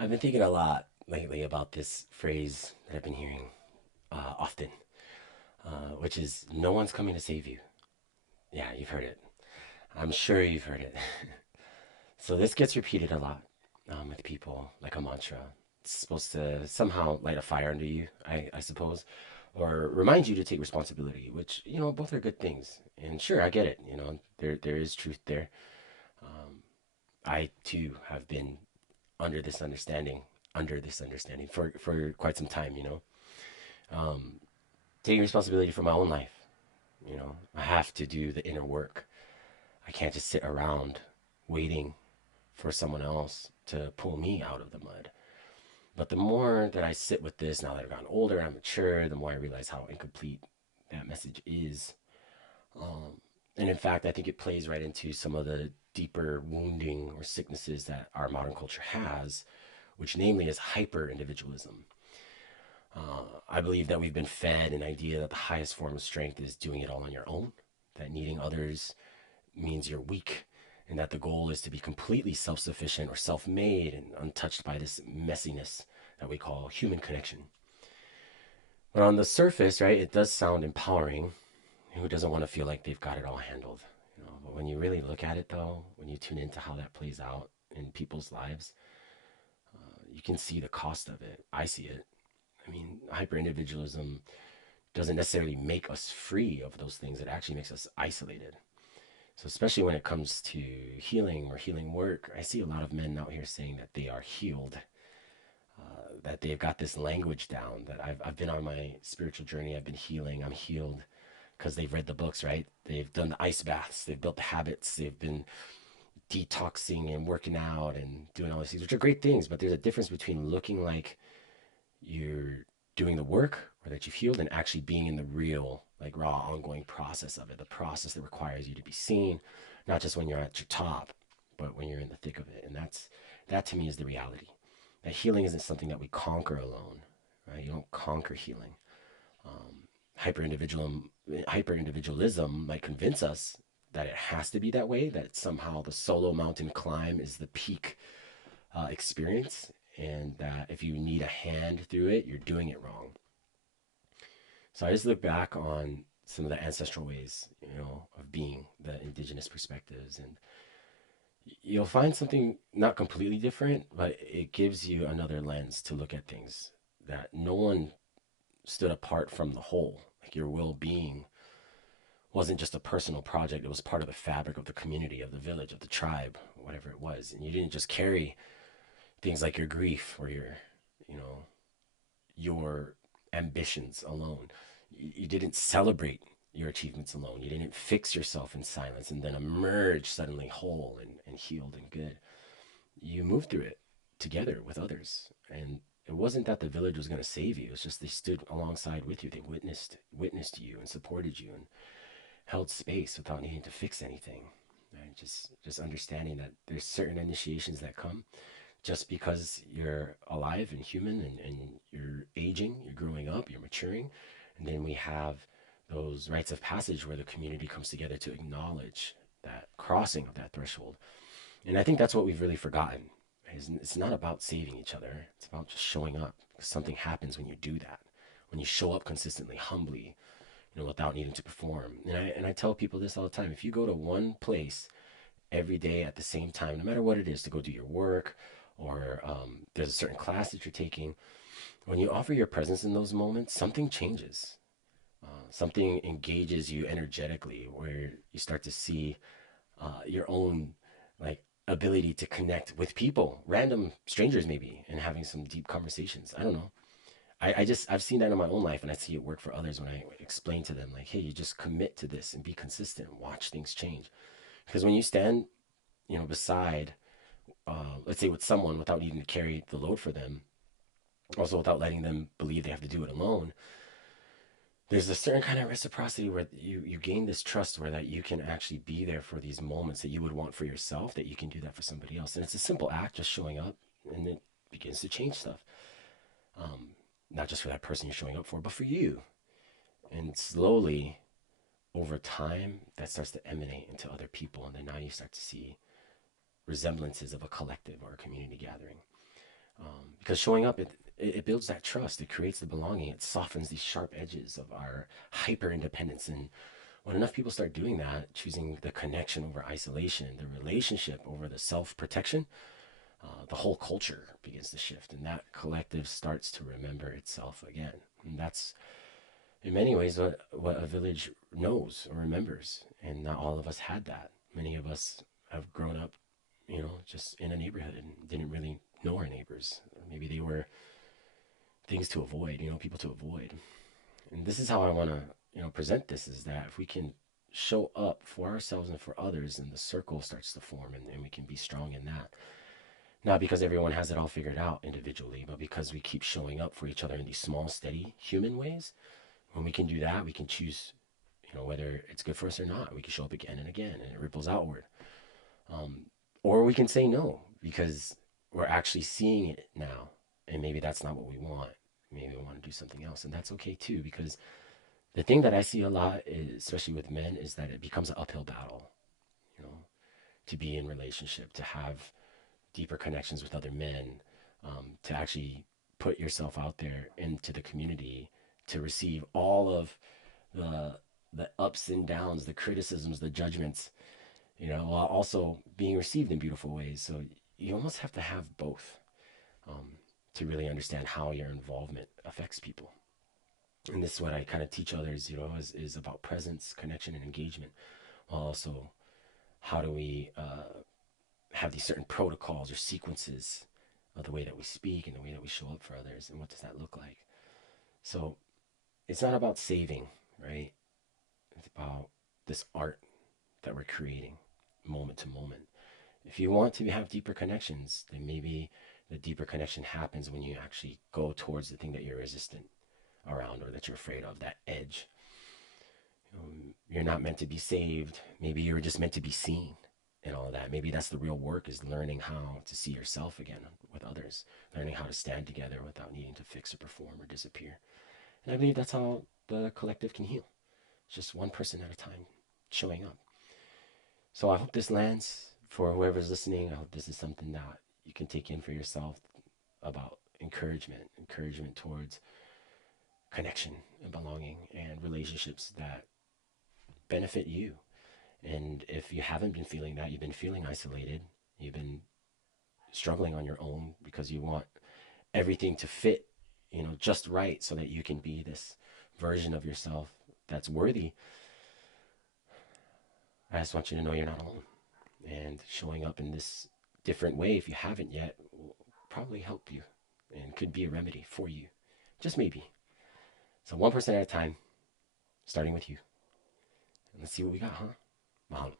I've been thinking a lot lately about this phrase that I've been hearing often, which is no one's coming to save you. Yeah, you've heard it. I'm sure you've heard it. So this gets repeated a lot with people like a mantra. It's supposed to somehow light a fire under you, I suppose, or remind you to take responsibility, which, both are good things. And sure, I get it. There is truth there. Um, I too have been under this understanding, for quite some time, um, taking responsibility for my own life. I have to do the inner work. I can't just sit around waiting for someone else to pull me out of the mud. But the more that I sit with this, now that I've gotten older and I'm mature, the more I realize how incomplete that message is. And in fact, I think it plays right into some of the deeper wounding or sicknesses that our modern culture has, which namely is hyper individualism. I believe that we've been fed an idea that the highest form of strength is doing it all on your own, that needing others means you're weak, and that the goal is to be completely self sufficient or self made and untouched by this messiness that we call human connection. But on the surface, right, it does sound empowering. Who doesn't want to feel like they've got it all handled? But when you really look at it, though, when you tune into how that plays out in people's lives, you can see the cost of it. I see it. I mean, hyper individualism doesn't necessarily make us free of those things. It actually makes us isolated. So, especially when it comes to healing or healing work, I see a lot of men out here saying that they are healed, that they've got this language down, that I've been on my spiritual journey, I've been healing, I'm healed because they've read the books, right? They've done the ice baths, they've built the habits, they've been detoxing and working out and doing all these things, which are great things. But there's a difference between looking like you're doing the work or that you've healed and actually being in the real, like raw, ongoing process of it, the process that requires you to be seen, not just when you're at your top, but when you're in the thick of it. And that to me is the reality. That healing isn't something that we conquer alone, right? You don't conquer healing. Um, hyper individualism, hyper individualism might convince us that it has to be that way. That somehow the solo mountain climb is the peak experience, and that if you need a hand through it, you're doing it wrong. So I just look back on some of the ancestral ways, of being, the indigenous perspectives, and you'll find something not completely different, but it gives you another lens to look at things, that no one stood apart from the whole. Like your well-being wasn't just a personal project, it was part of the fabric of the community, of the village, of the tribe, whatever it was. And you didn't just carry things like your grief or you know, your ambitions alone. You didn't celebrate your achievements alone. You didn't fix yourself in silence and then emerge suddenly whole and healed and good. You moved through it together with others. And it wasn't that the village was going to save you. It's just they stood alongside with you. They witnessed you and supported you and held space without needing to fix anything. Right? Just understanding that there's certain initiations that come just because you're alive and human, and you're aging, you're growing up, you're maturing. And then we have those rites of passage where the community comes together to acknowledge that crossing of that threshold. And I think that's what we've really forgotten. It's not about saving each other. It's about just showing up. Something happens when you do that. When you show up consistently, humbly, without needing to perform. And I tell people this all the time. If you go to one place every day at the same time, no matter what it is, to go do your work, or there's a certain class that you're taking, when you offer your presence in those moments, something changes. Something engages you energetically, where you start to see your own, like, ability to connect with people, random strangers maybe, and having some deep conversations. I don't know. I've seen that in my own life, and I see it work for others when I explain to them, like, hey, you just commit to this and be consistent and watch things change. Because when you stand, beside, let's say, with someone without needing to carry the load for them, also without letting them believe they have to do it alone, there's a certain kind of reciprocity where you gain this trust, where that you can actually be there for these moments that you would want for yourself, that you can do that for somebody else. And it's a simple act, just showing up, and it begins to change stuff. Um, Not just for that person you're showing up for, but for you. And slowly, over time, that starts to emanate into other people. And then now you start to see resemblances of a collective or a community gathering. because showing up, it builds that trust. It creates the belonging. It softens these sharp edges of our hyper independence. And when enough people start doing that, choosing the connection over isolation, the relationship over the self protection, the whole culture begins to shift. And that collective starts to remember itself again. And that's, in many ways, what a village knows or remembers. And not all of us had that. Many of us have grown up, just in a neighborhood and didn't really know our neighbors. Or maybe they were things to avoid, people to avoid. And this is how I want to, present this, is that if we can show up for ourselves and for others, and the circle starts to form, and we can be strong in that. Not because everyone has it all figured out individually, but because we keep showing up for each other in these small, steady human ways. When we can do that, we can choose, whether it's good for us or not. We can show up again and again, and it ripples outward. Um, or we can say no because we're actually seeing it now, and maybe that's not what we want. Maybe we want to do something else, and that's okay too. Because the thing that I see a lot, is, especially with men, is that it becomes an uphill battle. You know, to be in relationship, to have deeper connections with other men, to actually put yourself out there into the community, to receive all of the the ups and downs, the criticisms, the judgments, while also being received in beautiful ways. So you almost have to have both, um, to really understand how your involvement affects people. And this is what I kind of teach others, is about presence, connection, and engagement. While also, how do we have these certain protocols or sequences of the way that we speak and the way that we show up for others, and what does that look like? So it's not about saving, right? It's about this art that we're creating moment to moment. If you want to have deeper connections, then maybe the deeper connection happens when you actually go towards the thing that you're resistant around, or that you're afraid of, that edge. You're not meant to be saved. Maybe you're just meant to be seen, and all of that. Maybe that's the real work, is learning how to see yourself again with others, learning how to stand together without needing to fix or perform or disappear. And I believe that's how the collective can heal, just one person at a time showing up. So I hope this lands for whoever's listening. I hope this is something that you can take in for yourself, about encouragement towards connection and belonging and relationships that benefit you. And if you haven't been feeling that, you've been feeling isolated, you've been struggling on your own because you want everything to fit, just right, so that you can be this version of yourself that's worthy. I just want you to know you're not alone. And showing up in this different way, if you haven't yet, will probably help you and could be a remedy for you. Just maybe. So 1% at a time, starting with you. And let's see what we got, huh? Mahalo.